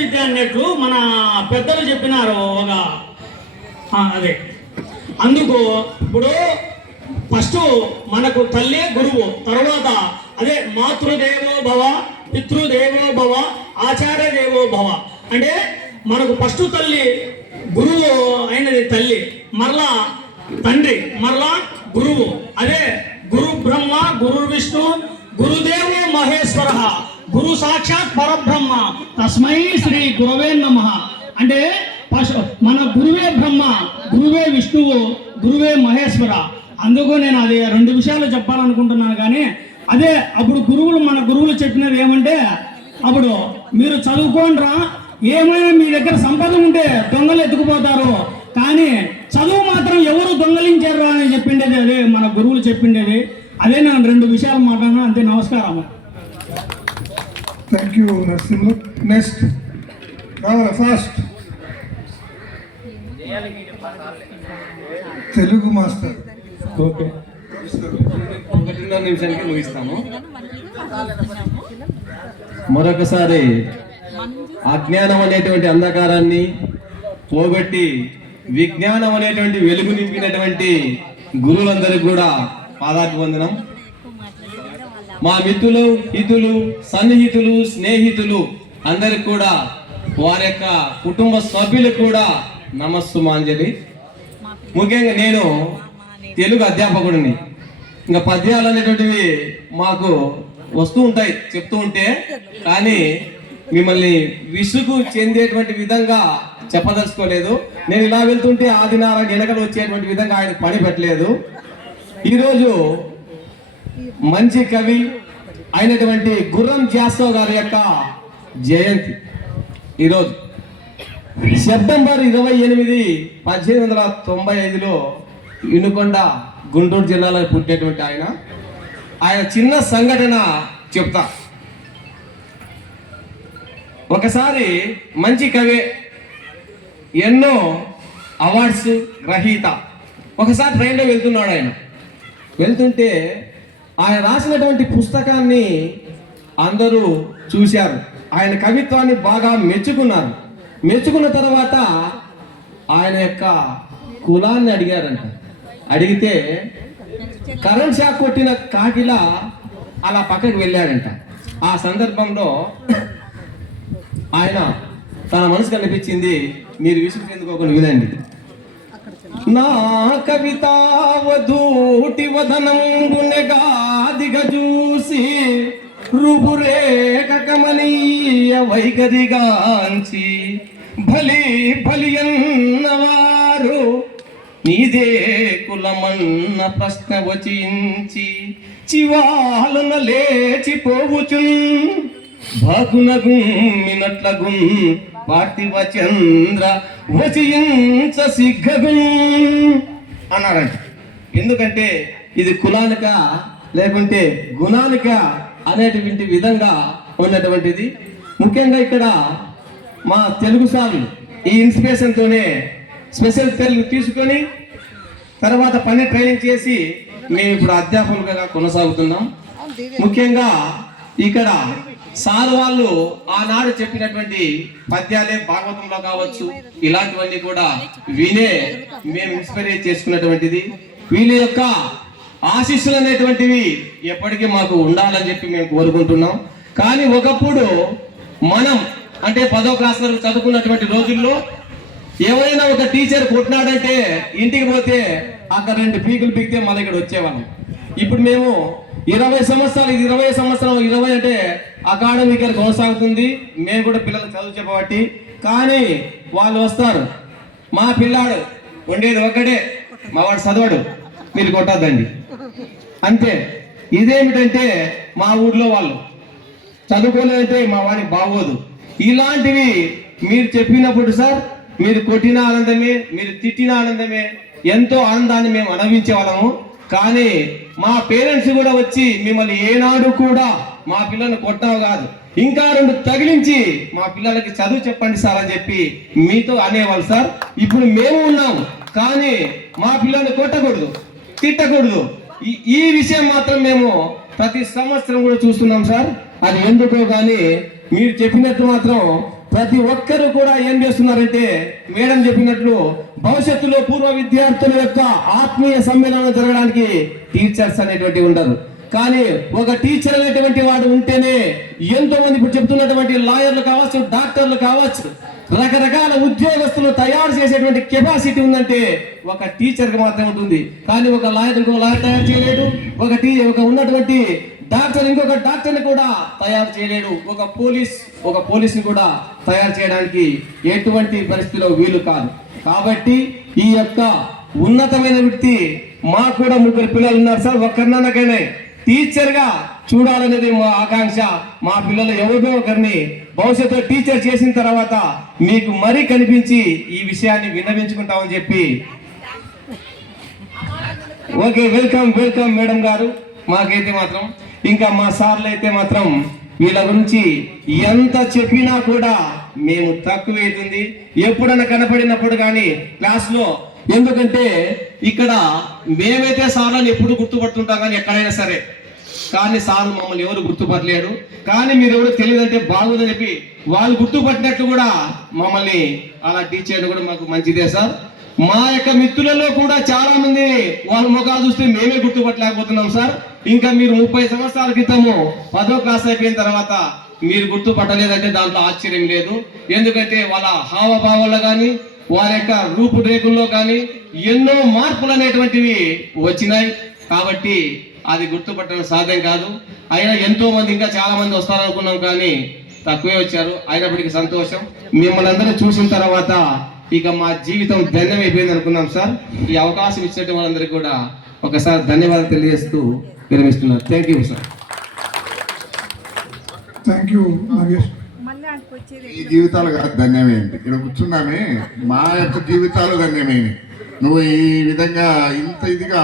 విద్య అన్నట్లు మన పెద్దలు చెప్పినారు ఒక అదే. అందుకు ఇప్పుడు ఫస్ట్ మనకు తల్లి గురువు, తర్వాత అదే మాతృదేవో భవ, పితృదేవో భవ, ఆచార్య దేవో భవ. అంటే మనకు ఫస్ట్ తల్లి గురువు అయినది తల్లి, మరలా తండ్రి, మరలా గురువు. అదే గురు బ్రహ్మ, గురు విష్ణు, గురుదేవో మహేశ్వర, గురు సాక్షాత్ పరబ్రహ్మ, తస్మై శ్రీ గురవే నమః. అంటే మన గురువే బ్రహ్మ, గురువే విష్ణువు, గురువే మహేశ్వర. అందుకు నేను అది రెండు విషయాలు చెప్పాలనుకుంటున్నాను. కానీ అదే అప్పుడు మన గురువులు చెప్పినది ఏమంటే, అప్పుడు మీరు చదువుకోండిరా, ఏమైనా మీ దగ్గర సంపద ఉంటే దొంగలు ఎత్తుకుపోతారు, కానీ చదువు మాత్రం ఎవరు దొంగలించారు అని చెప్పిండేది. అదే మన గురువులు చెప్పిండేది. అదే నేను రెండు విషయాలు మాట్లాడినా అంతే. నమస్కారం. Thank you Narasimha. నెక్స్ట్ రావాలా ఫాస్ట్ తెలుగు మాస్టర్. ఓకే, 1.5 నిమిషానికి ముగిస్తాము. మరొకసారి అజ్ఞానం అనేటువంటి అంధకారాన్ని పోగొట్టి విజ్ఞానం అనేటువంటి వెలుగు నింపినటువంటి గురువులందరికీ కూడా పాదాభివందనం. మా మిత్రులు, హితులు, సన్నిహితులు, స్నేహితులు అందరికి కూడా, వారి యొక్క కుటుంబ సభ్యులకు కూడా నమస్సుమాంజలి. ముఖ్యంగా నేను తెలుగు అధ్యాపకుడిని. ఇంకా పద్యాలు అనేటువంటివి మాకు వస్తూ ఉంటాయి చెప్తూ ఉంటే, కానీ మిమ్మల్ని విసుగు చెందేటువంటి విధంగా చెప్పదలుచుకోలేదు. నేను ఇలా వెళ్తుంటే ఆదినారాయణ వెనకలు వచ్చేటువంటి విధంగా ఆయన పని పెట్టలేదు. ఈరోజు మంచి కవి అయినటువంటి గుర్రం జాస్తో గారి యొక్క జయంతి. ఈరోజు సెప్టెంబర్ 28, 1895లో వినుకొండ, గుంటూరు జిల్లాలో పుట్టినటువంటి ఆయన చిన్న సంఘటన చెప్తా. ఒకసారి మంచి కవి, ఎన్నో అవార్డ్స్ గ్రహీత. ఒకసారి ట్రైన్లో వెళ్తున్నాడు. వెళ్తుంటే ఆయన రాసినటువంటి పుస్తకాన్ని అందరూ చూశారు. ఆయన కవిత్వాన్ని బాగా మెచ్చుకున్నారు. మెచ్చుకున్న తర్వాత ఆయన యొక్క కులాన్ని అడిగారంట. అడిగితే కరెంట్ షాక్ కొట్టిన కాకిలా అలా పక్కకి వెళ్ళాడంట. ఆ సందర్భంలో ఆయన తన మనసుకు అనిపించింది, మీరు విసుగు చెందుకోకుండా వినండి. నా కవిత వధూటి వదనంబునెగాదిగ చూసి రూపురేఖ కమనీయ వైఖరిగాంచి భలి భలియన్నవారు నీదే కులమన్న ప్రశ్న వచించి చివాలున లేచిపోవుచున్ భాగునగుమ్మినట్లగుం పార్థివ చంద్ర వచించ సిగ్గగుం అన్నారంట. ఎందుకంటే ఇది కులానిక లేకుంటే గుణానిక అనేటువంటి విధంగా ఉన్నటువంటిది. ముఖ్యంగా ఇక్కడ మా తెలుగు సార్లు ఈ ఇన్స్పిరేషన్తోనే స్పెషల్ తెలుగు తీసుకొని తర్వాత పని ట్రైనింగ్ చేసి మేము ఇప్పుడు అధ్యాపకులుగా కొనసాగుతున్నాం. ముఖ్యంగా ఇక్కడ సార్ వాళ్ళు ఆనాడు చెప్పినటువంటి పద్యాలే భాగవతంలో కావచ్చు, ఇలాంటివన్నీ కూడా వినే మేము ఇన్స్పైర్ చేసుకున్నటువంటిది. వీళ్ళ యొక్క ఆశీస్సులు అనేటువంటివి ఎప్పటికీ మాకు ఉండాలని చెప్పి మేము కోరుకుంటున్నాం. కానీ ఒకప్పుడు మనం అంటే 10వ క్లాస్ వరకు చదువుకున్నటువంటి రోజుల్లో ఎవరైనా ఒక టీచర్ కొట్టినాడంటే ఇంటికి పోతే అక్కడ 2 పీకులు పీకితే మన ఇక్కడ వచ్చేవాళ్ళం. ఇప్పుడు మేము 20 సంవత్సరాలు, 20 సంవత్సరం 20 అంటే అకాడమిక్ ఇయర్ కొనసాగుతుంది. మేము కూడా పిల్లలకు చదువు చెప్పబట్టి, కానీ వాళ్ళు వస్తారు, మా పిల్లాడు ఉండేది ఒక్కడే, మా వాడు చదవడు, మీరు కొట్టద్దండి అంతే. ఇదేమిటంటే మా ఊర్లో వాళ్ళు చదువుకోలేదంటే మా వాడికి బాగోదు. ఇలాంటివి మీరు చెప్పినప్పుడు సార్, మీరు కొట్టిన ఆనందమే, మీరు తిట్టిన ఆనందమే, ఎంతో ఆనందాన్ని మేము అనుభవించే వాళ్ళము. కానీ మా పేరెంట్స్ కూడా వచ్చి మిమ్మల్ని ఏనాడు కూడా మా పిల్లల్ని కొట్టావు కాదు, ఇంకా 2 తగిలించి మా పిల్లలకి చదువు చెప్పండి సార్ అని చెప్పి మీతో అనేవాళ్ళు సార్. ఇప్పుడు మేము ఉన్నాం, కానీ మా పిల్లల్ని కొట్టకూడదు, తిట్టకూడదు. ఈ విషయం మాత్రం మేము ప్రతి సంవత్సరం కూడా చూస్తున్నాం సార్. అది ఎందుకో కానీ మీరు చెప్పినట్టు మాత్రం ప్రతి ఒక్కరూ కూడా ఏం చేస్తున్నారంటే మేడం చెప్పినట్లు భవిష్యత్తులో పూర్వ విద్యార్థుల యొక్క ఆత్మీయ సమ్మేళనం జరగడానికి టీచర్స్ అనేటువంటి ఉండరు. కానీ ఒక టీచర్ అనేటువంటి వాడు ఉంటేనే ఎంతో మంది ఇప్పుడు చెప్తున్నటువంటి లాయర్లు కావచ్చు, డాక్టర్లు కావచ్చు, రకరకాల ఉద్యోగస్తులు తయారు చేసేటువంటి కెపాసిటీ ఉందంటే ఒక టీచర్కి మాత్రమే ఉంటుంది. కానీ ఒక లాయర్ ఇంకో లాయర్ తయారు చేయలేడు, ఒక ఉన్నటువంటి డాక్టర్ ఇంకొక డాక్టర్ని కూడా తయారు చేయలేడు, ఒక పోలీస్ని కూడా తయారు చేయడానికి ఎటువంటి పరిస్థితిలో వీలు కాదు. కాబట్టి ఈ యొక్క ఉన్నతమైన వ్యక్తి, మాకు కూడా 3 పిల్లలు ఉన్నారు సార్, ఒక్కరినైనా టీచర్గా చూడాలనేది మా ఆకాంక్ష. మా పిల్లలు ఎవరినో ఒకరిని భవిష్యత్తులో టీచర్ చేసిన తర్వాత మీకు మరీ కనిపించి ఈ విషయాన్ని విన్నవించుకుంటామని చెప్పి. ఓకే, వెల్కమ్ మేడం గారు. మాకైతే మాత్రం ఇంకా మా సార్లు అయితే మాత్రం వీళ్ళ గురించి ఎంత చెప్పినా కూడా మేము తక్కువైతుంది. ఎప్పుడైనా కనపడినప్పుడు కానీ క్లాస్లో, ఎందుకంటే ఇక్కడ మేమైతే సార్లను ఎప్పుడు గుర్తుపడుతుంటాం కానీ ఎక్కడైనా సరే, కానీ సార్లు మమ్మల్ని ఎవరు గుర్తుపట్టలేరు. కానీ మీరు ఎవరు తెలియదంటే బాగుందని చెప్పి వాళ్ళు గుర్తుపట్టినట్లు కూడా మమ్మల్ని అలా టీచ్ చేయడం కూడా మాకు మంచిదే సార్. మా యొక్క మిత్రులలో కూడా చాలా మంది వాళ్ళ ముఖాలు చూస్తే మేమే గుర్తుపట్టలేకపోతున్నాం సార్. ఇంకా మీరు 30 సంవత్సరాల క్రితము 10వ క్లాస్ అయిపోయిన తర్వాత మీరు గుర్తుపట్టలేదంటే దాంట్లో ఆశ్చర్యం లేదు. ఎందుకంటే వాళ్ళ హావభావాల్లో కానీ వారి యొక్క రూపురేఖల్లో కానీ ఎన్నో మార్పులు అనేటువంటివి వచ్చినాయి. కాబట్టి అది గుర్తుపట్టడం సాధ్యం కాదు. అయినా ఎంతో మంది, ఇంకా చాలా మంది వస్తారనుకున్నాం కానీ తక్కువే వచ్చారు. అయినప్పటికీ సంతోషం. మిమ్మల్ని అందరూ చూసిన తర్వాత ఇక మా జీవితం ధన్యమైపోయింది అనుకున్నాం సార్. ఈ అవకాశం ఇచ్చినట్టు వాళ్ళందరికీ కూడా ఒకసారి ధన్యవాదాలు తెలియజేస్తూ విరమిస్తున్నారు. Thank you sir. Thank you Nagesh. ఈ జీవితాలు కాదు ధన్యమైంది, ఇక్కడ కూర్చున్నామే మా యొక్క జీవితాలు ధన్యమైనవి. నువ్వు ఈ విధంగా ఇంత ఇదిగా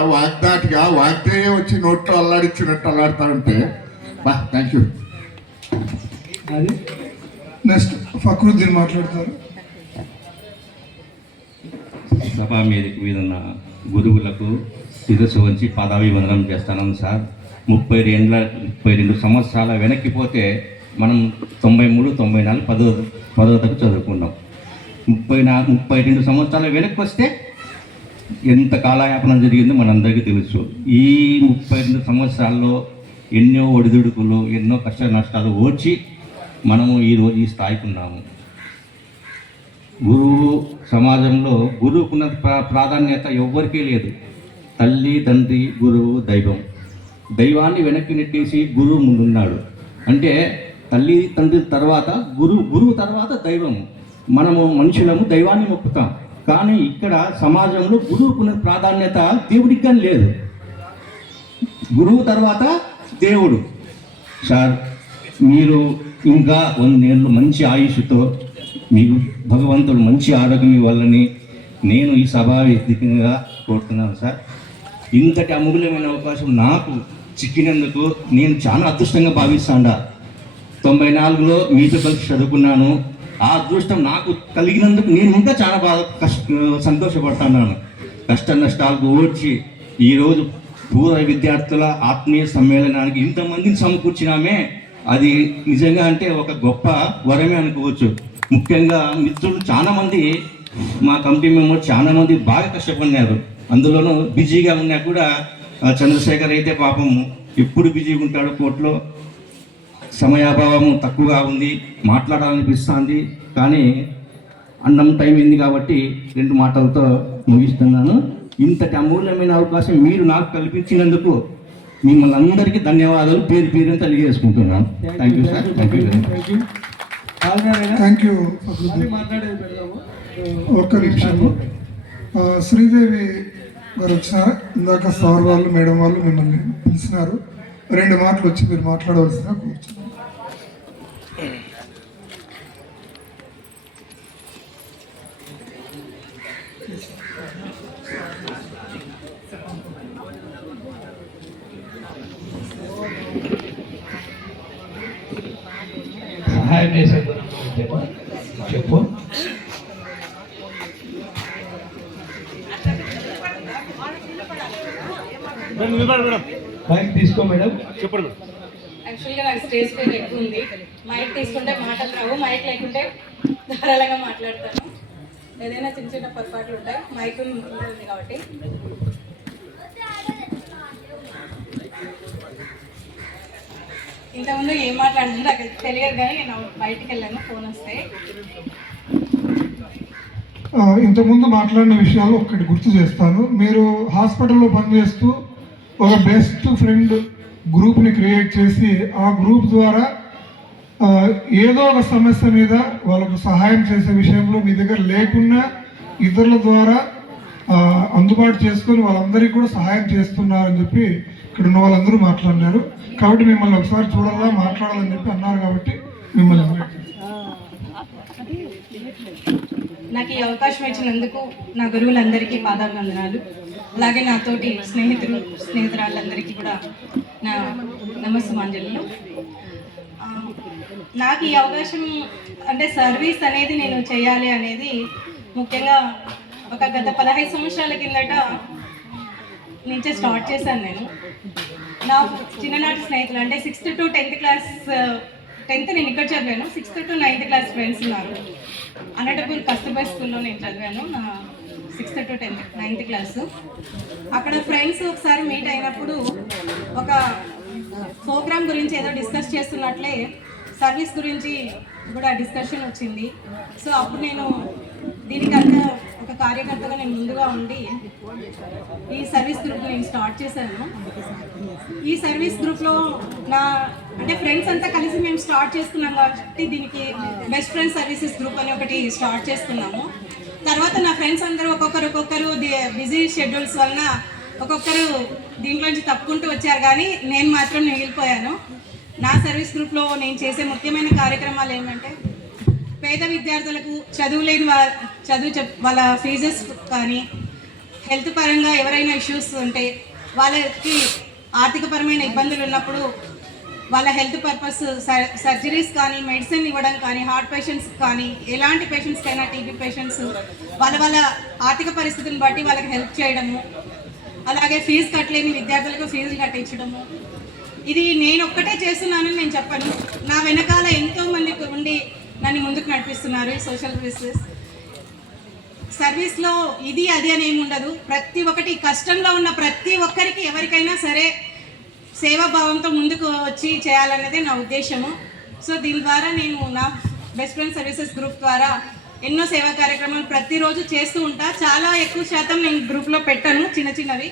వాగ్దే వచ్చి నోట్లో అల్లాడిచ్చినట్టు అల్లాడుతా ఉంటే బా. Thank you. నెక్స్ట్ ఫక్రుద్దీన్ మాట్లాడతారు. సభ మీద ఉన్న గురువులకు శిరస్సు వంచి పాదాభివందనం చేస్తాను సార్. 32 సంవత్సరాల వెనక్కిపోతే మనం 93, 94, 10వ తరగతి చదువుకున్నాం. 32 సంవత్సరాల వెనక్కి వస్తే ఎంత కాలయాపన జరిగిందో మనందరికీ తెలుసు. ఈ 32 సంవత్సరాల్లో ఎన్నో ఒడిదుడుకులు, ఎన్నో కష్ట నష్టాలు ఓర్చి మనము ఈరోజు ఈ స్థాయికి ఉన్నాము. గురువు సమాజంలో గురువుకున్న ప్రాధాన్యత ఎవ్వరికీ లేదు. తల్లి, తండ్రి, గురువు, దైవం. దైవాన్ని వెనక్కి నెట్టేసి గురువు ముందున్నాడు. అంటే తల్లి, తండ్రి తర్వాత గురువు తర్వాత దైవము. మనము మనుషులము దైవాన్ని మొక్కుతాం. కానీ ఇక్కడ సమాజంలో గురువుకున్న ప్రాధాన్యత దేవుడికి కానీ లేదు. గురువు తర్వాత దేవుడు. సార్, మీరు ఇంకా 100 ఏళ్ళు మంచి ఆయుష్తో మీకు భగవంతుడు మంచి ఆరోగ్యం ఇవ్వాలని నేను ఈ సభా వేదికగా కోరుతున్నాను సార్. ఇంతటి అమూల్యమైన అవకాశం నాకు చిక్కినందుకు నేను చాలా అదృష్టంగా భావిస్తాను. 94లో మీతో కలిసి చదువుకున్నాను. ఆ అదృష్టం నాకు కలిగినందుకు నేను ఇంకా చాలా బాగా సంతోషపడుతున్నాను. కష్ట నష్టాలకు ఓడ్చి ఈరోజు పూర్వ విద్యార్థుల ఆత్మీయ సమ్మేళనానికి ఇంతమందిని సమకూర్చినామే, అది నిజంగా అంటే ఒక గొప్ప వరమే అనుకోవచ్చు. ముఖ్యంగా మిత్రులు చాలామంది, మా కమిటీ మెంబర్ చాలామంది బాగా కష్టపడినారు. అందులోనూ బిజీగా ఉన్నా కూడా చంద్రశేఖర్ అయితే పాపం ఎప్పుడు బిజీగా ఉంటాడు, కోర్టులో సమయాభావం తక్కువగా ఉంది, మాట్లాడాలనిపిస్తుంది. కానీ అన్నం టైం అయింది కాబట్టి 2 మాటలతో ముగిస్తున్నాను. ఇంతటి అమూల్యమైన అవకాశం మీరు నాకు కల్పించినందుకు మిమ్మల్ని అందరికీ ధన్యవాదాలు పేరు పేరుని తెలియజేసుకుంటున్నాను. Thank you sir. Thank you. Thank you. ఒక్క నిమిషము. శ్రీదేవి గారు వచ్చినారా? ఇందాక సార్ వాళ్ళు, మేడం వాళ్ళు మిమ్మల్ని పిలిచినారు. 2 మాటలు వచ్చి మీరు మాట్లాడవలసిన కూర్చో. సహాయం చేసే చెప్పు. మైక్ తీసుకో మేడం. యాక్చువల్గా నాకు స్టేజ్ పేరు ఎక్కువ ఉంది. మైక్ తీసుకుంటే మాటలు రావు, మైక్ లేకుంటే ధారాళంగా మాట్లాడతాను. ఏదైనా చిన్న చిన్న పొరపాట్లు ఉంటాయి, మైక్ ఉంది కాబట్టి. ఇంతకుముందు ఏం మాట్లాడిందో నాకు తెలియదు, కానీ నేను బయటికి వెళ్ళాను ఫోన్ వస్తే. ఇంతకుముందు మాట్లాడిన విషయాలు ఒక్కటి గుర్తు చేస్తాను. మీరు హాస్పిటల్లో పనిచేస్తూ ఒక బెస్ట్ ఫ్రెండ్ గ్రూప్ని క్రియేట్ చేసి ఆ గ్రూప్ ద్వారా ఏదో ఒక సమస్య మీద వాళ్ళకు సహాయం చేసే విషయంలో మీ దగ్గర లేకున్నా ఇతరుల ద్వారా అందుబాటు చేసుకొని వాళ్ళందరికీ కూడా సహాయం చేస్తున్నారని చెప్పి ఇక్కడ ఉన్న వాళ్ళందరూ మాట్లాడినారు. కాబట్టి మిమ్మల్ని ఒకసారి చూడాలా, మాట్లాడాలని చెప్పి అన్నారు. కాబట్టి మిమ్మల్ని నాకు ఈ అవకాశం ఇచ్చినందుకు నా గురువులందరికీ పాదాభివందనాలు. అలాగే నాతోటి స్నేహితురాళ్ళందరికీ కూడా నా నమస్సుమాంజలు. నాకు ఈ అవకాశం అంటే సర్వీస్ అనేది నేను చేయాలి అనేది ముఖ్యంగా ఒక గత 15 సంవత్సరాల కిందట నుంచే స్టార్ట్ చేశాను. నేను నా చిన్ననాటి స్నేహితులు అంటే 6th to 10th class, 10th నేను ఇక్కడ చదివాను, 6th to 9th class friends ఉన్నారు. అనంతపూర్ కస్తూర్బా స్కూల్లో నేను చదివాను నా 6th to 10th 9th class. అక్కడ ఫ్రెండ్స్ ఒకసారి మీట్ అయినప్పుడు ఒక ప్రోగ్రామ్ గురించి ఏదో డిస్కస్ చేస్తున్నట్లే సర్వీస్ గురించి కూడా డిస్కషన్ వచ్చింది. సో అప్పుడు నేను దీనికంతా ఒక కార్యకర్తగా నేను ముందుగా ఉండి ఈ సర్వీస్ గ్రూప్ నేను స్టార్ట్ చేశాను. ఈ సర్వీస్ గ్రూప్లో నా అంటే ఫ్రెండ్స్ అంతా కలిసి మేము స్టార్ట్ చేసుకున్నాం కాబట్టి దీనికి బెస్ట్ ఫ్రెండ్స్ సర్వీసెస్ గ్రూప్ అని ఒకటి స్టార్ట్ చేసుకున్నాము. తర్వాత నా ఫ్రెండ్స్ అందరూ ఒక్కొక్కరు బిజీ షెడ్యూల్స్ వలన ఒక్కొక్కరు దీంట్లోంచి తప్పుకుంటూ వచ్చారు, కానీ నేను మాత్రం మిగిలిపోయాను. నా సర్వీస్ గ్రూప్లో నేను చేసే ముఖ్యమైన కార్యక్రమాలు ఏమంటే పేద విద్యార్థులకు వాళ్ళ ఫీజెస్ కానీ, హెల్త్ పరంగా ఎవరైనా ఇష్యూస్ ఉంటే వాళ్ళకి ఆర్థికపరమైన ఇబ్బందులు ఉన్నప్పుడు వాళ్ళ హెల్త్ పర్పస్ సర్జరీస్ కానీ, మెడిసిన్ ఇవ్వడం కానీ, హార్ట్ పేషెంట్స్ కానీ, ఎలాంటి పేషెంట్స్కైనా, టీబీ పేషెంట్స్ వాళ్ళ ఆర్థిక పరిస్థితిని బట్టి వాళ్ళకి హెల్ప్ చేయడము, అలాగే ఫీజు కట్టలేని విద్యార్థులకు ఫీజులు కట్టించడము. ఇది నేను ఒక్కటే చేస్తున్నానని నేను చెప్పను, నా వెనకాల ఎంతోమంది ఉండి నన్ను ముందుకు నడిపిస్తున్నారు. ఈ సోషల్ సర్వీస్లో ఇది అది అని ఏమి ఉండదు. ప్రతి ఒక్కటి కష్టంలో ఉన్న ప్రతి ఒక్కరికి ఎవరికైనా సరే సేవాభావంతో ముందుకు వచ్చి చేయాలనేదే నా ఉద్దేశము. సో దీని ద్వారా నేను నా బెస్ట్ ఫ్రెండ్ సర్వీసెస్ గ్రూప్ ద్వారా ఎన్నో సేవా కార్యక్రమాలు ప్రతిరోజు చేస్తూ ఉంటా. చాలా ఎక్కువ శాతం నేను గ్రూప్లో పెట్టాను, చిన్నవి.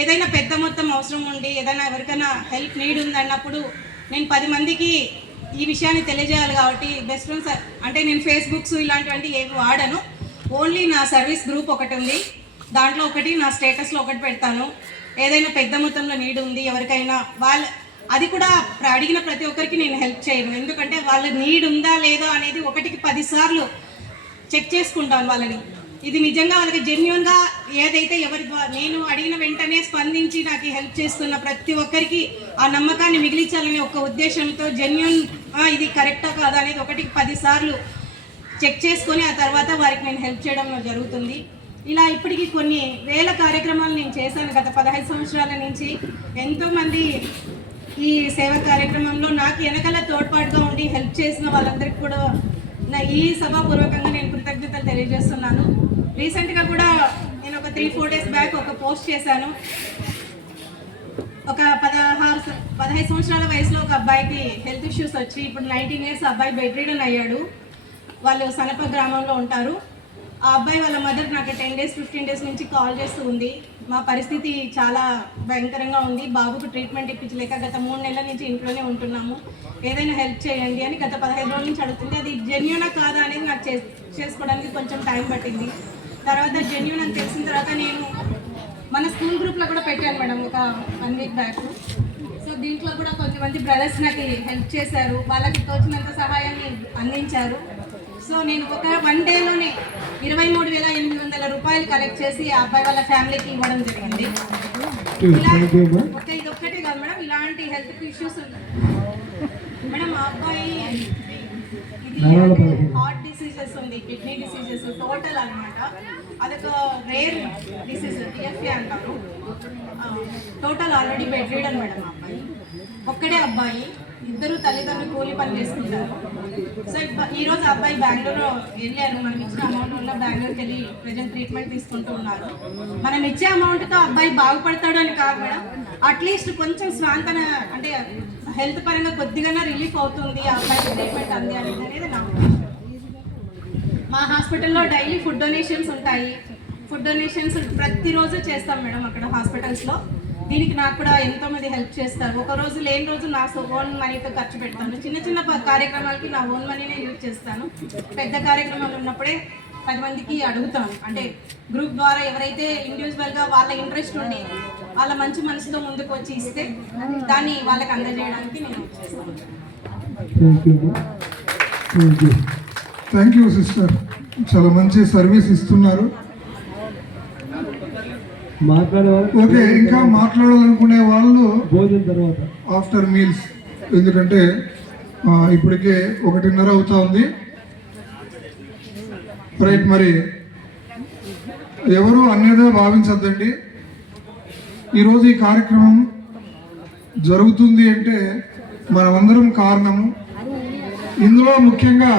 ఏదైనా పెద్ద మొత్తం అవసరం ఉండి ఏదైనా ఎవరికైనా హెల్ప్ నీడ్ ఉంది అన్నప్పుడు నేను 10 మందికి ఈ విషయాన్ని తెలియజేయాలి. కాబట్టి బెస్ట్ ఫ్రెండ్స్ అంటే నేను ఫేస్బుక్స్ ఇలాంటివంటి ఏమి వాడను. ఓన్లీ నా సర్వీస్ గ్రూప్ ఒకటి ఉంది, దాంట్లో ఒకటి నా స్టేటస్లో ఒకటి పెడతాను. ఏదైనా పెద్ద మొత్తంలో నీడ్ ఉంది ఎవరికైనా అది కూడా అడిగిన ప్రతి ఒక్కరికి నేను హెల్ప్ చేయను. ఎందుకంటే వాళ్ళ నీడ్ ఉందా లేదా అనేది 1కి 10 సార్లు చెక్ చేసుకుంటాను వాళ్ళని. ఇది నిజంగా వాళ్ళకి జెన్యున్గా ఏదైతే నేను అడిగిన వెంటనే స్పందించి నాకు హెల్ప్ చేస్తున్న ప్రతి ఒక్కరికి ఆ నమ్మకాన్ని మిగిలించాలనే ఒక ఉద్దేశంతో జెన్యున్ ఇది కరెక్టా కాదా అనేది 1కి 10 సార్లు చెక్ చేసుకొని ఆ తర్వాత వారికి నేను హెల్ప్ చేయడంలో జరుగుతుంది. ఇలా ఇప్పటికీ కొన్ని వేల కార్యక్రమాలు నేను చేశాను గత 15 సంవత్సరాల నుంచి. ఎంతోమంది ఈ సేవా కార్యక్రమంలో నాకు వెనకాల తోడ్పాటుగా ఉండి హెల్ప్ చేసిన వాళ్ళందరికీ కూడా ఈ సభాపూర్వకంగా నేను కృతజ్ఞతలు తెలియజేస్తున్నాను. రీసెంట్గా కూడా నేను ఒక 3-4 డేస్ బ్యాక్ ఒక పోస్ట్ చేశాను. ఒక 15 సంవత్సరాల వయసులో ఒక అబ్బాయికి హెల్త్ ఇష్యూస్ వచ్చి ఇప్పుడు 19 ఇయర్స్ అబ్బాయి బెడ్ రిడన్ అయ్యాడు. వాళ్ళు సనప గ్రామంలో ఉంటారు. ఆ అబ్బాయి వాళ్ళ మదర్ నాకు 10 డేస్ 15 డేస్ నుంచి కాల్ చేస్తూ ఉంది. మా పరిస్థితి చాలా భయంకరంగా ఉంది, బాబుకు ట్రీట్మెంట్ ఇప్పించలేక గత 3 నెలల నుంచి ఇంట్లోనే ఉంటున్నాము, ఏదైనా హెల్ప్ చేయండి అని గత 15 రోజుల నుంచి అడుగుతుంది. అది జెన్యూనా కాదా అనేది నాకు చేసుకోవడానికి కొంచెం టైం పట్టింది. తర్వాత జెన్యూన్ అని తెలిసిన తర్వాత నేను మన స్కూల్ గ్రూప్లో కూడా పెట్టాను మేడం ఒక 1 వీక్ బ్యాక్. సో దీంట్లో కూడా కొంతమంది బ్రదర్స్ నాకు హెల్ప్ చేశారు, వాళ్ళకి తోచినంత సహాయాన్ని అందించారు. సో నేను ఒక 1 డేలోనే 23,800 రూపాయలు కలెక్ట్ చేసి ఆ అబ్బాయి వాళ్ళ ఫ్యామిలీకి ఇవ్వడం జరిగింది. ఇది ఒక్కటే కాదు మేడం, ఇలాంటి హెల్త్ ఇష్యూస్ మేడం. ఆ అబ్బాయి హార్ట్ డిసీజెస్ ఉంది, కిడ్నీ డిసీజెస్ టోటల్ అనమాట. అదొక రేర్ డిసీజ్, టిఎఫ్ఏ అంటారు. Total already bed Radeon madam. ఆ అబ్బాయి ఒక్కడే అబ్బాయి. ఇద్దరు తల్లిదండ్రులు కూలి పని చేసుకుంటారు. సో ఈరోజు అబ్బాయి బెంగళూరు వెళ్ళారు. మనం ఇచ్చిన అమౌంట్ వల్ల బెంగళూరుకి వెళ్ళి ప్రజెంట్ ట్రీట్మెంట్ తీసుకుంటూ ఉన్నారు. మనం ఇచ్చే అమౌంట్తో అబ్బాయి బాగుపడతాడు అని కాదు మేడం, అట్లీస్ట్ కొంచెం స్వాంతన అంటే హెల్త్ పరంగా కొద్దిగా రిలీఫ్ అవుతుంది ఆ అబ్బాయికి ట్రీట్మెంట్ అంది అనేది నా ఉద్దేశం. మా హాస్పిటల్లో డైలీ ఫుడ్ డొనేషన్స్ ఉంటాయి. ఫుడ్ డొనేషన్స్ ప్రతిరోజు చేస్తాం మేడం అక్కడ హాస్పిటల్స్లో. దీనికి నాకు కూడా ఎంతోమంది హెల్ప్ చేస్తారు. ఒక రోజు లేని రోజు నా ఓన్ మనీతో ఖర్చు పెడతాను. చిన్న చిన్న కార్యక్రమాలకి నా ఓన్ మనీనే యూజ్ చేస్తాను. పెద్ద కార్యక్రమాలు ఉన్నప్పుడే 10 మందికి అడుగుతాను. అంటే గ్రూప్ ద్వారా ఎవరైతే ఇండివిజువల్గా వాళ్ళ ఇంట్రెస్ట్ ఉండి వాళ్ళ మంచి మనసుతో ముందుకు వచ్చి ఇస్తే దాన్ని వాళ్ళకి అందజేయడానికి నేను చేస్తాను. థ్యాంక్ యూ సిస్టర్, చాలా మంచి సర్వీస్ ఇస్తున్నారు. ఓకే, ఇంకా మాట్లాడాలనుకునే వాళ్ళు భోజనం తర్వాత ఆఫ్టర్ మీల్స్, ఎందుకంటే ఇప్పటికే 1:30 అవుతా ఉంది. రైట్, మరి ఎవరు అన్యదా భావించద్దండి. ఈరోజు ఈ కార్యక్రమం జరుగుతుంది అంటే మనమందరం కారణము. ఇందులో ముఖ్యంగా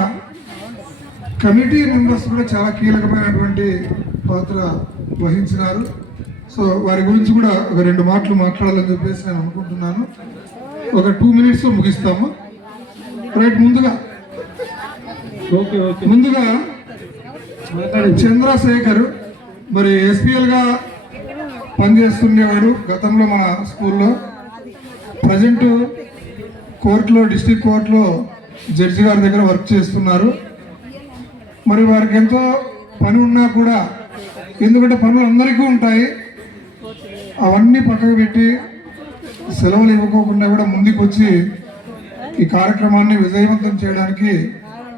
కమిటీ మెంబర్స్ కూడా చాలా కీలకమైనటువంటి పాత్ర వహించినారు. సో వారి గురించి కూడా ఒక 2 మాటలు మాట్లాడాలని చెప్పేసి నేను అనుకుంటున్నాను. ఒక 2 మినిట్స్లో ముగిస్తాము. రైట్, ముందుగా చంద్రశేఖర్ మరి ఎస్పీఎల్గా పనిచేస్తుండేవాడు గతంలో మన స్కూల్లో. ప్రజెంట్ కోర్టులో, డిస్ట్రిక్ట్ కోర్టులో జడ్జి గారి దగ్గర వర్క్ చేస్తున్నారు. మరి వారికి ఎంతో పని ఉన్నా కూడా, ఎందుకంటే పనులు అందరికీ ఉంటాయి, అవన్నీ పక్కకు పెట్టి సెలవులు ఇవ్వకోకుండా కూడా ముందుకు వచ్చి ఈ కార్యక్రమాన్ని విజయవంతం చేయడానికి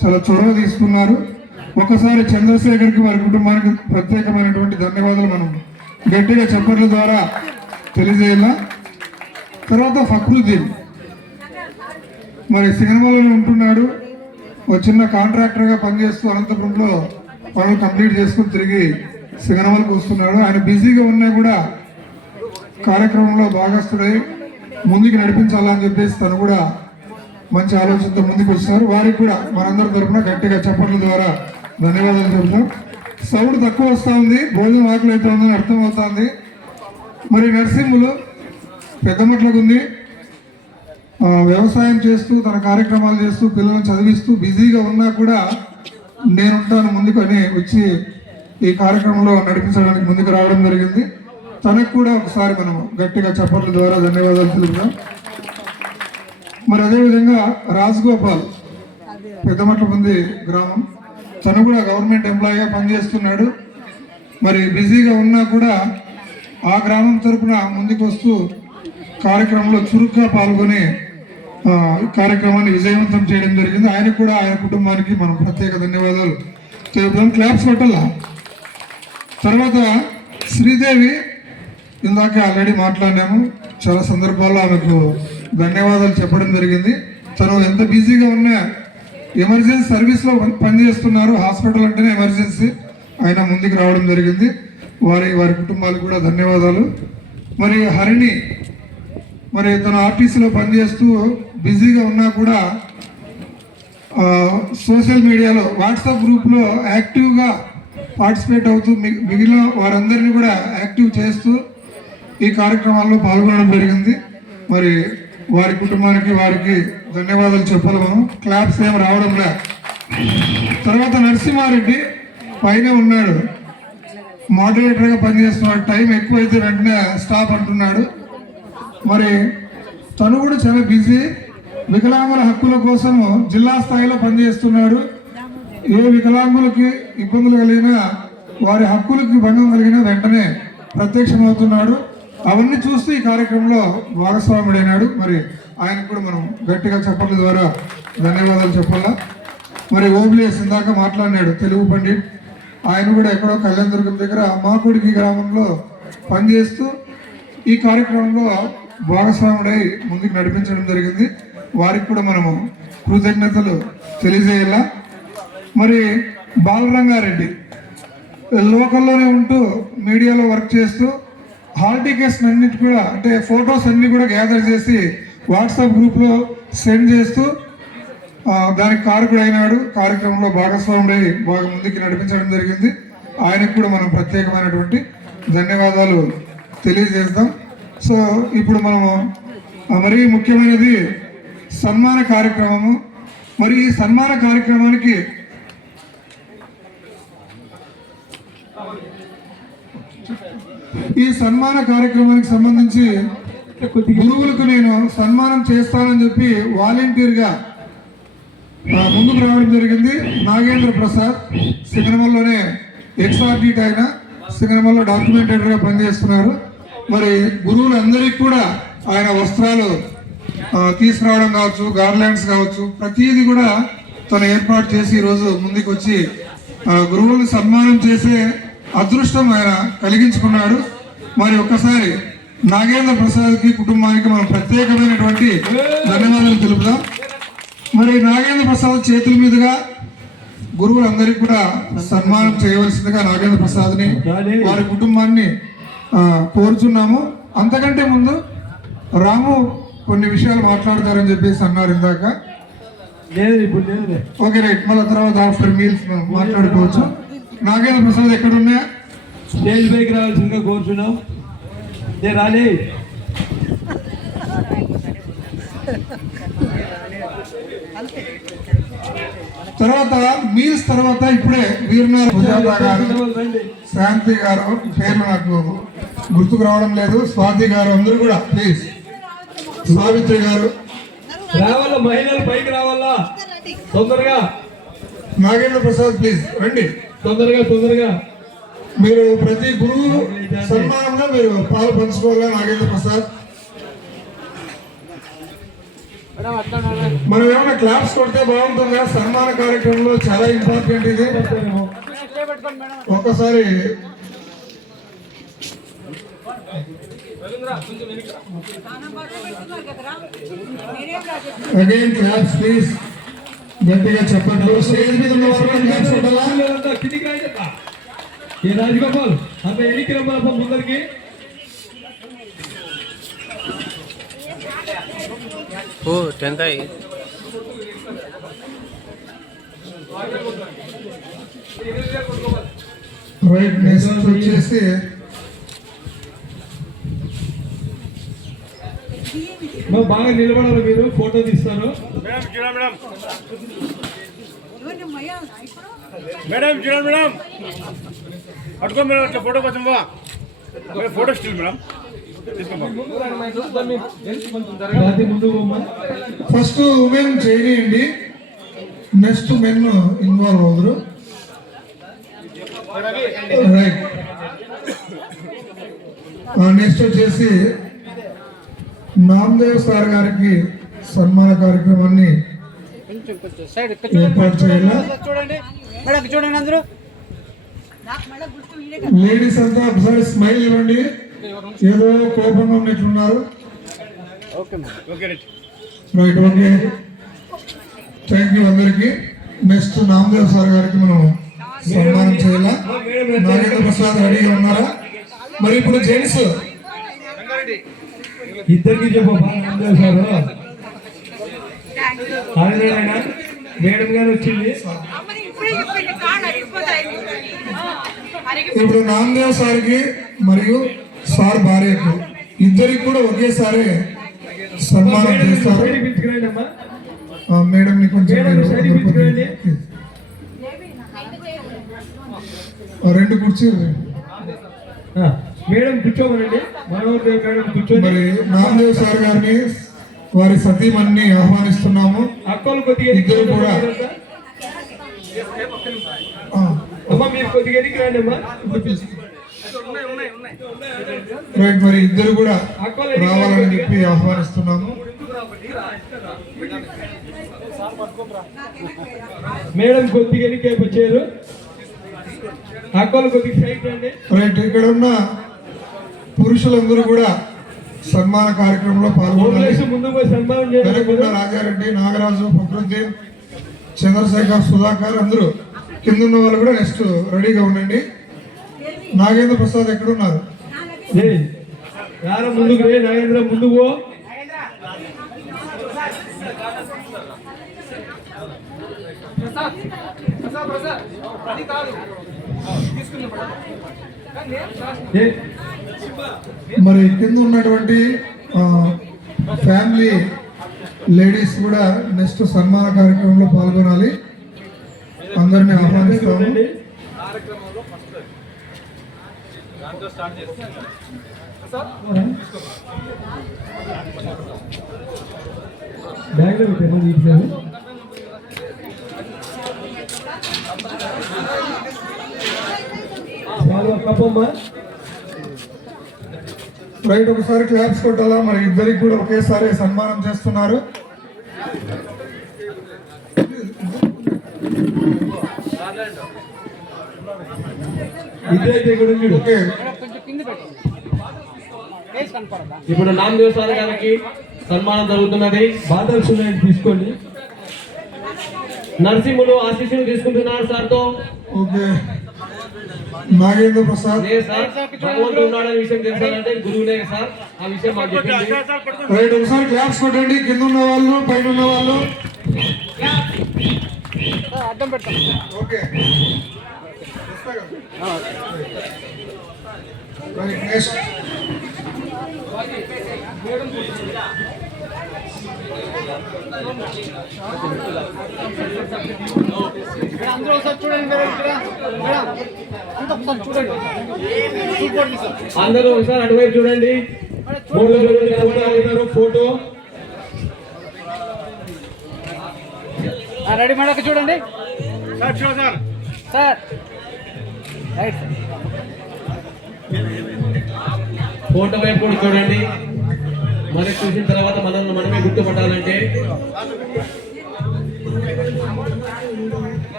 చాలా చొరవ తీసుకున్నారు. ఒకసారి చంద్రశేఖర్కి వారి కుటుంబానికి ప్రత్యేకమైనటువంటి ధన్యవాదాలు మనం గట్టిగా చప్పట్ల ద్వారా తెలియజేయాల. తర్వాత ఫక్రుద్దీన్ మరి సినిమాలోనే ఉంటున్నాడు. ఒక చిన్న కాంట్రాక్టర్గా పనిచేస్తూ అనంతపురంలో పనులు కంప్లీట్ చేసుకుని తిరిగి సినిమాలకు వస్తున్నాడు. ఆయన బిజీగా ఉన్నా కూడా కార్యక్రమంలో భాగస్తుడై ముందుకు నడిపించాలని చెప్పేసి తను కూడా మంచి ఆలోచనతో ముందుకు వస్తున్నారు. వారికి కూడా మనందరి తరఫున గట్టిగా చప్పట్ల ద్వారా ధన్యవాదాలు చెబుతాం. సౌండ్ తక్కువ వస్తూ ఉంది, భోజనం ఆకలి అయితే ఉందని అర్థమవుతుంది. మరి నరసింహులు పెద్దమట్లకు ఉంది, వ్యవసాయం చేస్తూ తన కార్యక్రమాలు చేస్తూ పిల్లలను చదివిస్తూ బిజీగా ఉన్నా కూడా నేనుంటాను ముందుకు అని వచ్చి ఈ కార్యక్రమంలో నడిపించడానికి ముందుకు రావడం జరిగింది. తనకు కూడా ఒకసారి మనం గట్టిగా చప్పట్ల ద్వారా ధన్యవాదాలు తెలుపుదాం. మరి అదేవిధంగా రాజగోపాల్ పెద్దమట్లపంది గ్రామం, తను కూడా గవర్నమెంట్ ఎంప్లాయీగా పనిచేస్తున్నాడు. మరి బిజీగా ఉన్నా కూడా ఆ గ్రామం తరపున ముందుకు వస్తూ కార్యక్రమంలో చురుగ్గా పాల్గొని కార్యక్రమాన్ని విజయవంతం చేయడం జరిగింది. ఆయనకు కూడా ఆయన కుటుంబానికి మనం ప్రత్యేక ధన్యవాదాలు తెలుపుదాం. క్లాప్స్ కొట్టాలా. తర్వాత శ్రీదేవి, ఇందాక ఆల్రెడీ మాట్లాడినాము, చాలా సందర్భాల్లో ఆమెకు ధన్యవాదాలు చెప్పడం జరిగింది. తను ఎంత బిజీగా ఉన్నా ఎమర్జెన్సీ సర్వీస్లో పనిచేస్తున్నారు. హాస్పిటల్ అంటేనే ఎమర్జెన్సీ, ఆయన ముందుకు రావడం జరిగింది. వారి కుటుంబాలకు కూడా ధన్యవాదాలు. మరి హరిణి, మరి తను ఆర్టీసీలో పనిచేస్తూ బిజీగా ఉన్నా కూడా సోషల్ మీడియాలో వాట్సాప్ గ్రూప్లో యాక్టివ్గా పార్టిసిపేట్ అవుతూ మిగిలిన వారందరినీ కూడా యాక్టివ్ చేస్తూ ఈ కార్యక్రమాల్లో పాల్గొనడం జరిగింది. మరి వారి కుటుంబానికి వారికి ధన్యవాదాలు చెప్పాలి మనం. క్లాప్స్ ఏం రావడం లే. తర్వాత నరసింహారెడ్డి పైనే ఉన్నాడు, మోడరేటర్గా పనిచేస్తున్నాడు. టైం ఎక్కువైతే వెంటనే స్టాప్ అంటున్నాడు. మరి తను కూడా చాలా బిజీ. వికలాంగుల హక్కుల కోసం జిల్లా స్థాయిలో పనిచేస్తున్నాడు. ఏ వికలాంగులకి ఇబ్బందులు కలిగినా, వారి హక్కులకి భంగం కలిగినా వెంటనే ప్రత్యక్షమవుతున్నాడు. అవన్నీ చూస్తూ ఈ కార్యక్రమంలో భాగస్వాముడైనాడు. మరి ఆయనకు కూడా మనం గట్టిగా చప్పట్ల ద్వారా ధన్యవాదాలు చెప్పాలా. మరి ఓబిఎస్ ఇందాక మాట్లాడినాడు, తెలుగు పండిట్, ఆయన కూడా ఎక్కడో కళ్యాణదుర్గం దగ్గర మాకుడికి గ్రామంలో పనిచేస్తూ ఈ కార్యక్రమంలో భాగస్వాముడై ముందుకు నడిపించడం జరిగింది. వారికి కూడా మనము కృతజ్ఞతలు తెలియజేయాలా. మరి బాలరంగారెడ్డి లోకల్లోనే ఉంటూ మీడియాలో వర్క్ చేస్తూ హాల్ టికెట్స్ అన్నిటి కూడా, అంటే ఫొటోస్ అన్ని కూడా గ్యాదర్ చేసి వాట్సాప్ గ్రూప్లో సెండ్ చేస్తూ దానికి కారకుడైనాడు, కార్యక్రమంలో భాగస్వాముడై బాగా ముందుకు నడిపించడం జరిగింది. ఆయనకు కూడా మనం ప్రత్యేకమైనటువంటి ధన్యవాదాలు తెలియజేద్దాం. సో ఇప్పుడు మనము మరీ ముఖ్యమైనది సన్మాన కార్యక్రమము. మరి ఈ సన్మాన కార్యక్రమానికి సంబంధించి గురువులకు నేను సన్మానం చేస్తానని చెప్పి వాలంటీర్గా ముందుకు రావడం జరిగింది. నాగేంద్ర ప్రసాద్ సింగనమల్లోనే ఎక్స్ఆర్డీట్ అయిన సింగనమల్లో డాక్యుమెంటేటర్గా పనిచేస్తున్నారు. మరి గురువులందరికీ కూడా ఆయన వస్త్రాలు తీసుకురావడం కావచ్చు, గార్లాండ్స్ కావచ్చు, ప్రతిదీ కూడా తను ఏర్పాటు చేసి ఈరోజు ముందుకు వచ్చి గురువులను సన్మానం చేసే అదృష్టం ఆయన కలిగించుకున్నాడు. మరి ఒక్కసారి నాగేంద్ర ప్రసాద్కి కుటుంబానికి మనం ప్రత్యేకమైనటువంటి ధన్యవాదాలు తెలుపుదాం. మరి నాగేంద్ర ప్రసాద్ చేతుల మీదుగా గురువులందరికీ కూడా సన్మానం చేయవలసిందిగా నాగేంద్ర ప్రసాద్ని వారి కుటుంబాన్ని కోరుచున్నాము. అంతకంటే ముందు రాము కొన్ని విషయాలు మాట్లాడతారని చెప్పేసి అన్నారు ఇందాక. ఓకే రైట్, మళ్ళీ తర్వాత ఆఫ్టర్ మీల్స్ మాట్లాడుకోవచ్చు. నాగేంద్ర ప్రసాద్ ఎక్కడున్నా స్టేజ్ పైకి రావాల్సిందిగా కోరుచున్నాం. రాలే తర్వాత మీల్స్ తర్వాత ఇప్పుడే వీరనాథ్ సుజాత గారు, శాంతి గారు, పేర్లు నాకు గుర్తుకు రావడం లేదు, స్వాతి గారు, అందరూ కూడా ప్లీజ్, సావిత్రి గారు రావాలా, మహిళలు పైకి రావాలా తొందరగా. నాగేంద్ర ప్రసాద్ ప్లీజ్ రండి తొందరగా. మీరు ప్రతి గురువు సన్మానంలో మీరు పాలు పంచుకోవాలా. నాగేంద్ర ప్రసాద్ మనం ఏమైనా క్లాప్స్ కొడితే బాగుంటుందా? సన్మాన కార్యక్రమంలో చాలా ఇంపార్టెంట్ ఇది. ఒక్కసారి అగైన్ క్లాప్స్ ప్లీజ్, గట్టిగా చెప్పండి. స్టేజ్ మీద ఉన్న వాళ్ళకి క్లాప్స్ కొట్టాలా? ఏ రాజగోపాల్ అంత ఎన్నిక రమ్మా ముందరికి. రైట్, నెక్స్ట్ వచ్చేసి బాగా నిలబడాలి, మీరు ఫోటో తీస్తారు. మేడం చూడండి మేడం, పట్టుకో మేడం, అట్లా ఫోటో కోసం photo still madam. First women చేయండి, నెక్స్ట్ మెన్ ఇన్వాల్వ్ అవుతారు. రైట్, నెక్స్ట్ వచ్చేసి నామదేవ్ సార్ గారికి సన్మాన కార్యక్రమాన్ని ఏర్పాటు చేయాలి. లేడీస్ అంతా ఒకసారి స్మైల్ ఇవ్వండి, ఏదో కోపంగా ఉన్నట్లున్నారు. రైట్, ఓకే, థ్యాంక్ యూ అందరికి. నెక్స్ట్ నామదేవ్ సార్ గారికి మనం సన్మానం చేయాలా. నాగేంద్ర ప్రసాద్ రెడీగా ఉన్నారా? మరి ఇప్పుడు జెంట్స్ ఇద్దరికి చెప్పు సార్. మేడం గారు వచ్చింది. ఇప్పుడు నామదేవ్ సార్కి మరియు సార్ భార్యకు ఇద్దరికి కూడా ఒకేసారి సన్మానం చేస్తారు. మేడం కొంచెం రెండు కుర్చీలు మేడం కూర్చోమనండి. మనోహర్ మేడం కూర్చోండి. మరి నామదేవ్ సార్ గారిని వారి సతీమణిని ఆహ్వానిస్తున్నాము. అక్కలు కొద్దిగా ఇద్దరు కూడా అమ్మా మీరు కొద్దిగా ఎన్నికి రండి అమ్మా. రైట్, మరి ఇద్దరు కూడా రావాలని చెప్పి ఆహ్వానిస్తున్నాము. మేడం కొద్దిగా ఎన్నికే వచ్చారు. అక్కలు కొద్దిగా సైడ్ రండి. రైట్, ఇక్కడ ఉన్న పురుషులందరూ కూడా సన్మాన కార్యక్రమంలో పాల్గొనాలి. ముందు పోయి సన్మానం చేయాలి. రాజారెడ్డి, నాగరాజు, ఫక్రుద్దీన్, చంద్రశేఖర్, సుధాకర్ అందరూ కింద ఉన్న వాళ్ళు కూడా నెక్స్ట్ రెడీగా ఉండండి. నాగేంద్ర ప్రసాద్ ఎక్కడున్నారు? ముందుకు రే నాగేంద్ర, ముందుకు మరి కింద ఉన్నటువంటి ఫ్యామిలీ లేడీస్ కూడా నెక్స్ట్ సన్మాన కార్యక్రమంలో పాల్గొనాలి. అందరినీ ఆహ్వానిస్తాము. బ్యాగ్లో పెట్టాను తీసాను. చాలా కప్పమ్మ రైట్, ఒకసారి క్లాప్స్ కొట్టాలా. మరి ఇద్దరికి కూడా ఒకేసారి సన్మానం చేస్తున్నారు. ఇద్దరైతే కూడా ఓకే, ఇప్పుడు నామదేవ్ సార్ గారికి సన్మానం జరుగుతున్నది. బాధలు ఉన్నాయని తీసుకోండి. నరసింహులు ఆశీస్సులు తీసుకుంటున్నారు సార్తో. ఓకే. నాగేంద్ర ప్రసాద్. సార్ భగవంతుడు ఉన్నాడనే విషయం తెలుసాలంటే గురువునే సార్ ఆ విషయం మాకు చెప్పింది. రైట్, ఒకసారి క్లాప్స్ కొట్టండి. కింద ఉన్న వాళ్ళు, పైన ఉన్న వాళ్ళు. Okay, right, next. అందరూ ఒకసారి అటువైపు చూడండి. ఫోటో రెడీ మేడం చూడండి సార్. రైట్ ఫోటో వైపు కూడా చూడండి. మరి చూసిన తర్వాత మనమే గుర్తుపట్టాలంటే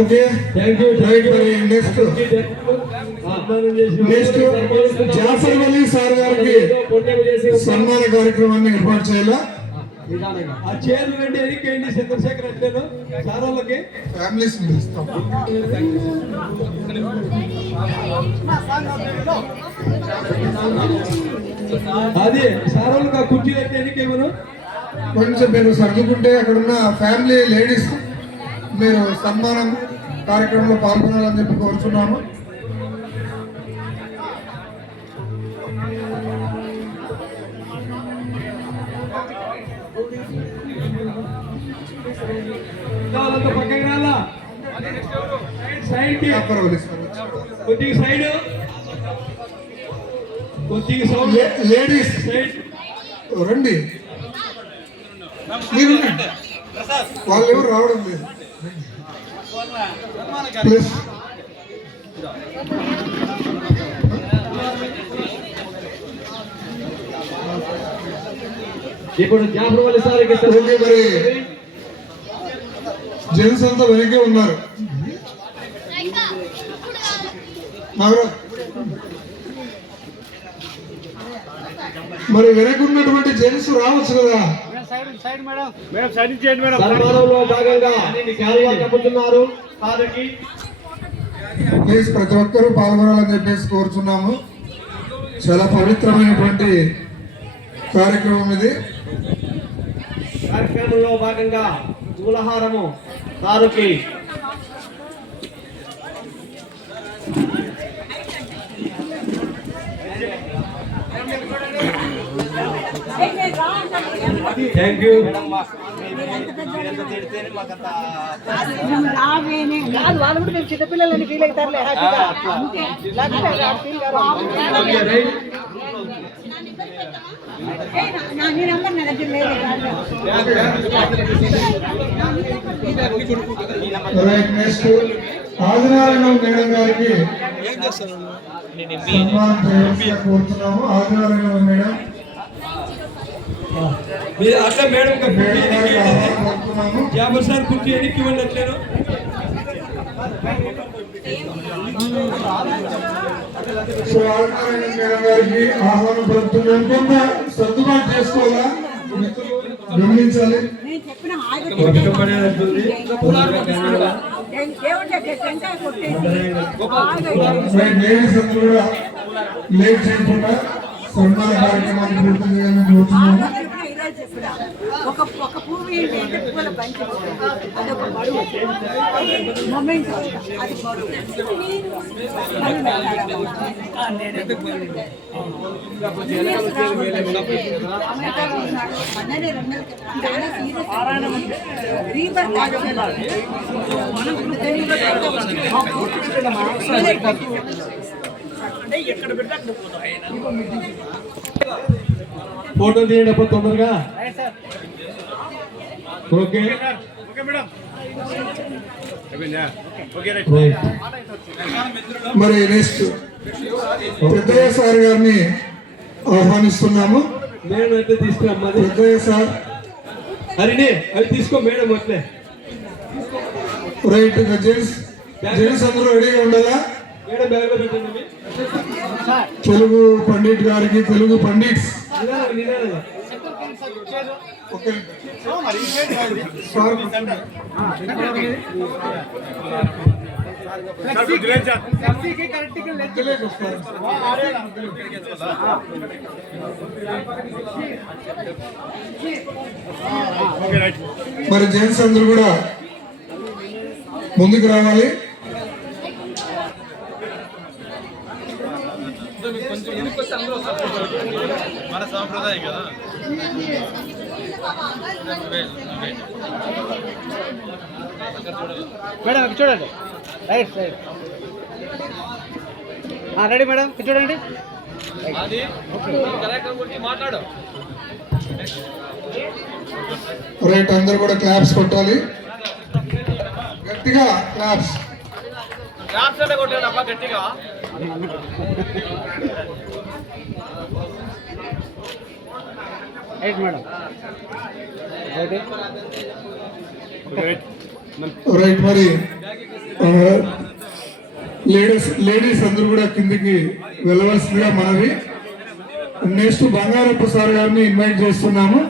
ఓకే, థ్యాంక్ యూ. రైట్, మరి నెక్స్ట్ జాఫర్ అలీ సార్ గారికి సన్మాన కార్యక్రమాన్ని ఏర్పాటు చేయాలా. ఆ చైర్లు రండి, ఎన్నికేయండి. చంద్రశేఖర్ అంటేను సార్ వాళ్ళకి ఫ్యామిలీస్ పిలుస్తాం. అదే సార్ వాళ్ళకి ఆ కుర్చీలు అంటే ఎన్నికేమను. కొంచెం మీరు సర్దుకుంటే అక్కడున్న ఫ్యామిలీ లేడీస్ మీరు సన్మానం కార్యక్రమంలో పాల్గొనాలని చెప్పి కోరుతున్నాము. వాళ్ళంతా పక్కకి రాలా. Side Jafar Ali sir. కొద్దిగా సైడ్, కొద్దిగా సౌండ్. లేడీస్ సైడ్ రండి. మీరు వాళ్ళు ఎవరు రావడం లేదు. ప్లీజ్. ఇప్పుడు జాఫర్ అలీ సార్ ఓకే, మరి జెంట్స్ అంతా వెనకే ఉన్నారు. మరి వెనక ఉన్నటువంటి జెంట్స్ రావచ్చు కదా. సన్మానంలో భాగంగా శాలువా కప్పుతున్నారు సార్కి. ప్లీజ్ ప్రతి ఒక్కరూ పాల్గొనాలని చెప్పేసి కోరుచున్నాము. చాలా పవిత్రమైనటువంటి కార్యక్రమం ఇది. కార్యక్రమంలో భాగంగా పూలహారము సారుకి. Thank you. వాళ్ళు కూడా మేము చిన్నపిల్లలని ఫీల్ అవుతారులే నెక్స్ట్ ఆదినారాయణ మేడం గారికి సన్మానం చేయవలసిందిగా కోరుతున్నాము. ఆదినారాయణ మేడం మీరు అట్లా మేడం కోరుతున్నాము. జాఫర్ సార్ కుర్చీ ఎన్నికి ఇవ్వండి. అట్లేను సో ఆదినారాయణ మేడం గారికి ఆహ్వానం పలుకుతున్నాం. కొంత సర్దుబాటు చేసుకోవాలా, గమనించాలి. లేడీస్ అందరూ కూడా లేట్ చేయకుండా సన్మాన కార్యక్రమాన్ని పూర్తి చేయాలని కోరుతున్నాము. ఒక పువ్వు ఏంటి అంటే పువ్వుల బంతి అదొక బరువు మొమెంట్ అది బరువు ఫోటో తీయడప్పుడు తొందరగా okay okay madam okay right మరి నెక్స్ట్ పెద్దయ్య సార్ గారిని ఆహ్వానిస్తున్నాము. మేడం అయితే తీసుకురమ్మది పెద్దయ్య సార్ హరిణి అవి తీసుకో మేడం అట్లే రైట్. జెంట్స్ అందరూ రెడీగా ఉండాలా? మేడం బ్యాగ్ లో పెట్టండి తెలుగు పండిట్ గారికి, తెలుగు పండిట్స్ నిదానంగా ఓకే సార్ మరి జెంట్స్ అందరూ కూడా ముందుకు రావాలి. మన సాంప్రదాయం కదా. మేడం ఇక్కడ చూడండి, రైట్ సైడ్ రెడీ మేడం, ఇక్కడ చూడండి. మాట్లాడు. రైట్, అందరూ కూడా క్లాప్స్ కొట్టాలి, గట్టిగా క్లాప్స్. కొట్టాడు అబ్బా గట్టిగా. Right madam, right. మరి లేడీస్ అందరూ కూడా కిందికి వెళ్ళవలసిందిగా మనవి. నెక్స్ట్ బంగారప్ప సార్ గారిని ఇన్వైట్ చేస్తున్నాము.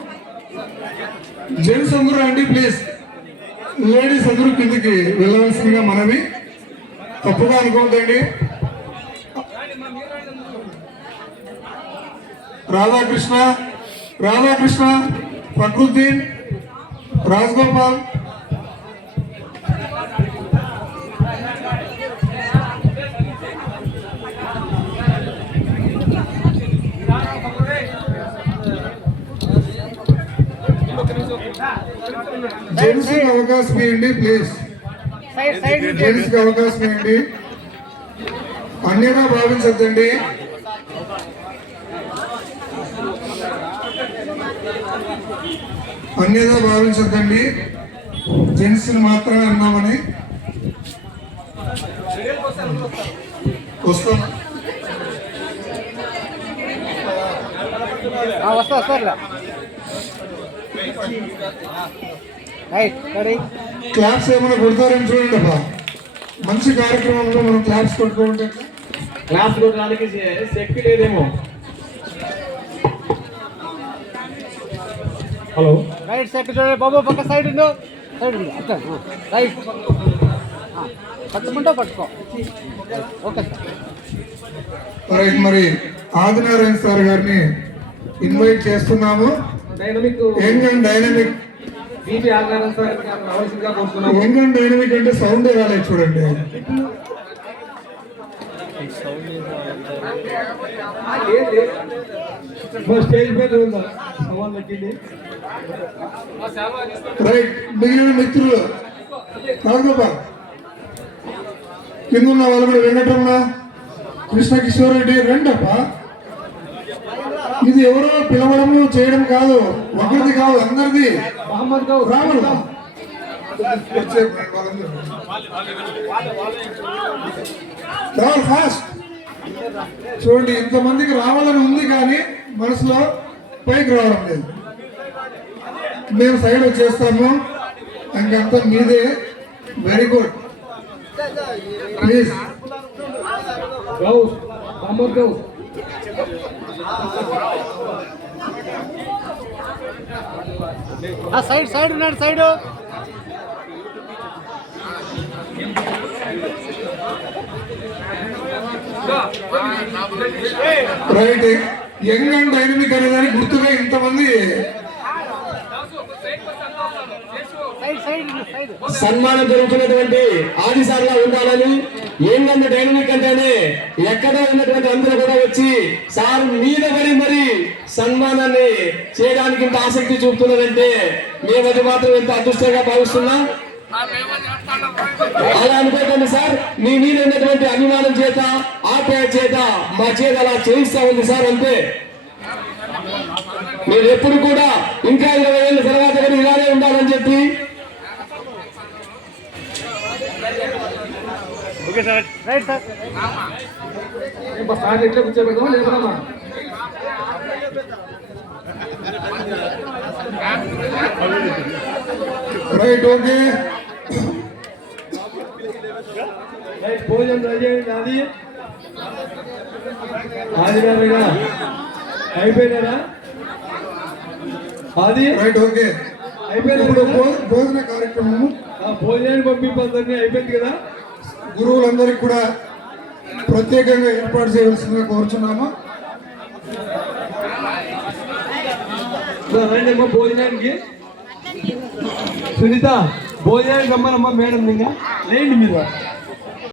జెంట్స్ అందరూ రండి ప్లీజ్, లేడీస్ అందరూ కిందికి వెళ్ళవలసిందిగా మనవి. తప్పుగా అనుకోండి. రాధాకృష్ణ, ఫక్రుద్దీన్, రాజగోపాల్, జెంట్స్ కి అవకాశం ఇవ్వండి ప్లీజ్. జెంట్స్ కి అవకాశం ఇవ్వండి, అన్యగా భావించద్దండి. అన్యగా భావించద్దండి, జెంట్స్ ని మాత్రమే అన్నామని. వస్తాం వస్తారులే. Right ready. క్లాప్స్ ఏమైనా కొడతారని చూడండి అబ్బా, మంచి కార్యక్రమంలో మనం క్లాప్స్ కొట్టుకుంటే క్లాస్ కొట్టడానికి శక్తి లేదేమో. హలో రైట్ సైడ్ చూడండి బాబు, పక్క సైడ్ ఉందో సైడ్ ఉంది అట్లా రైట్. పట్టుకుంటా పట్టుకో. Okay sir. రైట్. మరి ఆదినారాయణ సార్ గారిని ఇన్వైట్ చేస్తున్నాము. Young and dynamic. Young and dynamic అంటే సౌండ్ రాలేదు చూడండి. స్టేజ్ మీద ఉందా సవాల్ ఎక్కింది. రైట్. మిగిలిన మిత్రులు రాజగోపాల్, కింద ఉన్న వాళ్ళు కూడా వెంకటరమణ, కృష్ణ కిషోర్ రెడ్డి రండప్పా. ఇది ఎవరో పిలవడము చేయడం కాదు, ఒకరిది కాదు, అందరిది. రాములు ఫాస్ట్ చూడండి. ఇంతమందికి రావాలని ఉంది కానీ మనసులో పైకి రావడం లేదు. మేము సైడ్ వచ్చేస్తాము, ఇంకంతా మీదే. Very good. Please side side ఉన్నాడు side. Right. Young and dynamic అనేదానికి గుర్తుగా ఇంతమంది సన్మానం జరుగుతున్నటువంటి ఆదిసారిగా ఉండాలని, ఏంటంటే డైనమిక్ అంటేనే ఎక్కడ ఉన్నటువంటి అందరూ కూడా వచ్చి సార్ మీద పడి మరి సన్మానాన్ని చేయడానికి ఇంత ఆసక్తి చూపుతున్నారంటే మేము అది మాత్రం ఎంత అదృష్టంగా భావిస్తున్నాం. అలా అనుకోకండి సార్, మీ మీద ఉన్నటువంటి అభిమానం చేత, ఆప్యాయ చేత మా చేత అలా చేయిస్తా ఉంది సార్, అంతే. మీరు ఎప్పుడు కూడా ఇంకా 20 ఏళ్ళ తర్వాత కూడా ఇలానే ఉండాలని చెప్పి. Okay sir, right sir. Sir ఎట్లా కూర్చోబెడదామా లేదమ్మా? Right, okay. రైట్, భోజనం రెడీ అయింది. ఆది గారేగా అయిపోయినారా? ఆది రైట్, ఓకే. అయిపోయింది. ఇప్పుడు భోజన కార్యక్రమము భోజనాన్ని పంపింపందరినీ అయిపోయింది కదా. గురువులందరికీ కూడా ప్రత్యేకంగా ఏర్పాటు చేయవలసిందిగా కోరుచున్నాము. రండి అమ్మా భోజనానికి. సునీత భోజనానికి రమ్మనమ్మా మేడం, ఇంకా లేండి మీరు.